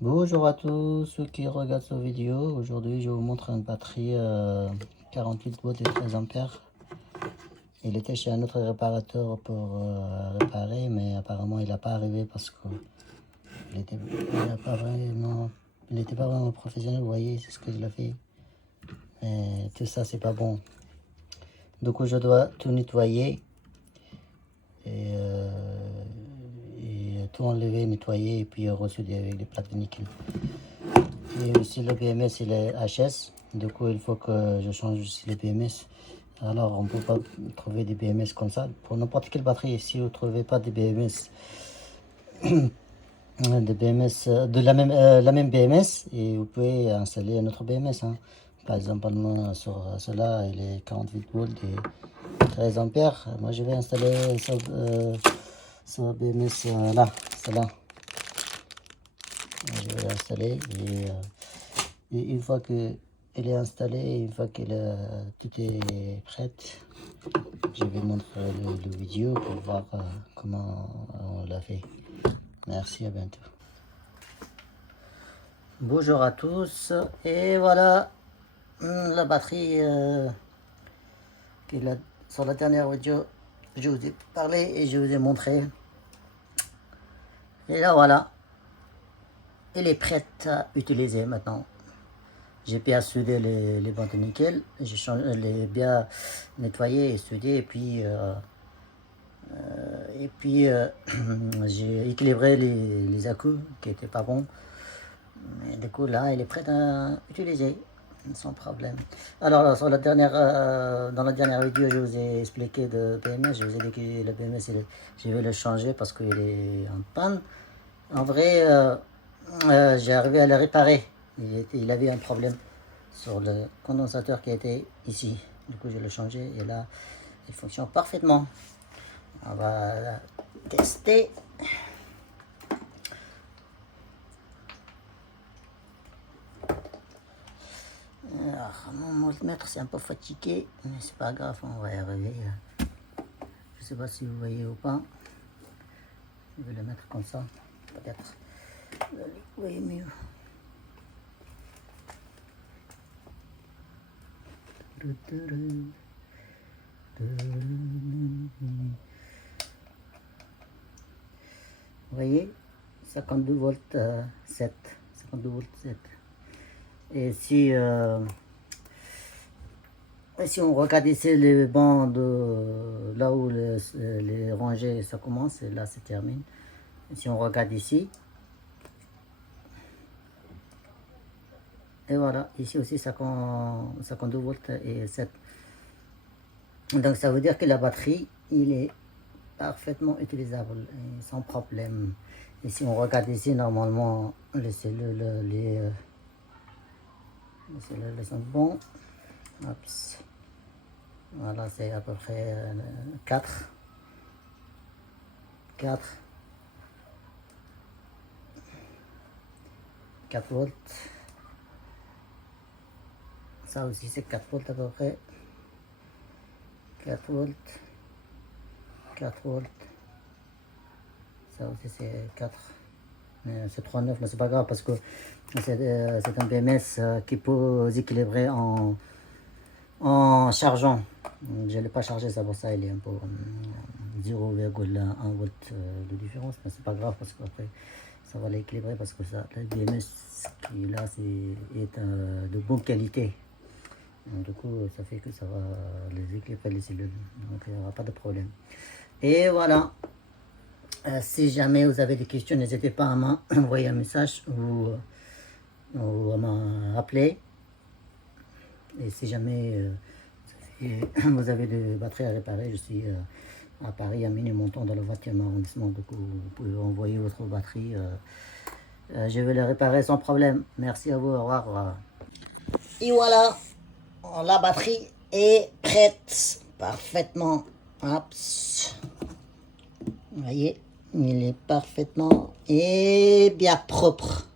Bonjour à tous ceux qui regardent cette vidéo. Aujourd'hui, je vous montre une batterie 48 volts et 13 ampères. Il était chez un autre réparateur pour réparer, mais apparemment il n'a pas arrivé parce que il était pas vraiment professionnel. Vous voyez, c'est ce que je l'ai fait. Et tout ça, c'est pas bon. Donc je dois tout nettoyer et, tout enlever, nettoyer et puis ressouder avec des plaques de nickel. Et aussi le BMS il est HS, du coup il faut que je change aussi le BMS. Alors on peut pas trouver des BMS comme ça. Pour n'importe quelle batterie, si vous ne trouvez pas des BMS, de la même BMS, et vous pouvez installer un autre BMS. Hein. Par exemple, moi, sur cela, il est 48 volts et 13 ampères. Moi, je vais installer ce BMS là, cela. Je vais l'installer et une fois que elle est installée, une fois que tout est prêt, je vais montrer le vidéo pour voir comment on l'a fait. Merci, à bientôt. Bonjour à tous, et voilà la batterie sur la dernière vidéo, je vous ai parlé et je vous ai montré. Et là voilà, elle est prête à utiliser maintenant. J'ai bien soudé les bandes de nickel, j'ai bien nettoyé et soudé, et puis j'ai équilibré les à-coups qui n'étaient pas bons. Et du coup là, elle est prête à utiliser sans problème. Alors sur dans la dernière vidéo, je vous ai expliqué de BMS. Je vous ai dit que le BMS, je vais le changer parce qu'il est en panne. En vrai, j'ai arrivé à le réparer. Il avait un problème sur le condensateur qui était ici. Du coup, je l'ai changé et là, il fonctionne parfaitement. On va tester. Alors, mon voltmètre c'est un peu fatigué, mais c'est pas grave, on va y arriver. Je sais pas si vous voyez ou pas. Je vais le mettre comme ça, peut-être. Vous voyez mieux. Vous voyez, 52 volts 7. 52 volts 7. Et si on regarde ici les bandes, là où les rangées ça commence et là ça termine. Et si on regarde ici, et voilà, ici aussi 52 volts et 7. Donc ça veut dire que la batterie, il est parfaitement utilisable et sans problème. Et si on regarde ici, normalement, les cellules, les cellules sont bons. Oups. Voilà, c'est à peu près 4 volts. Ça aussi, c'est 4 volts à peu près. 4 volts. 4 volts. Ça aussi, c'est 4. C'est 3,9, mais c'est pas grave parce que c'est un BMS qui peut équilibrer en chargeant. Je ne l'ai pas chargé, c'est pour ça il est un peu 0,1 volt de différence, mais c'est pas grave parce qu'après ça va l'équilibrer parce que ça, le BMS qui est là est de bonne qualité. Donc, du coup, ça fait que ça va les équilibrer les cellules, donc il n'y aura pas de problème. Et voilà. Si jamais vous avez des questions, n'hésitez pas à m'envoyer un message ou à m'appeler. Et si jamais vous avez des batteries à réparer, je suis à Paris, à Ménilmontant, dans le 20e arrondissement. Donc vous pouvez envoyer votre batterie. Je vais la réparer sans problème. Merci à vous, au revoir. Et voilà, la batterie est prête parfaitement. Hop. Vous voyez, il est parfaitement et bien propre.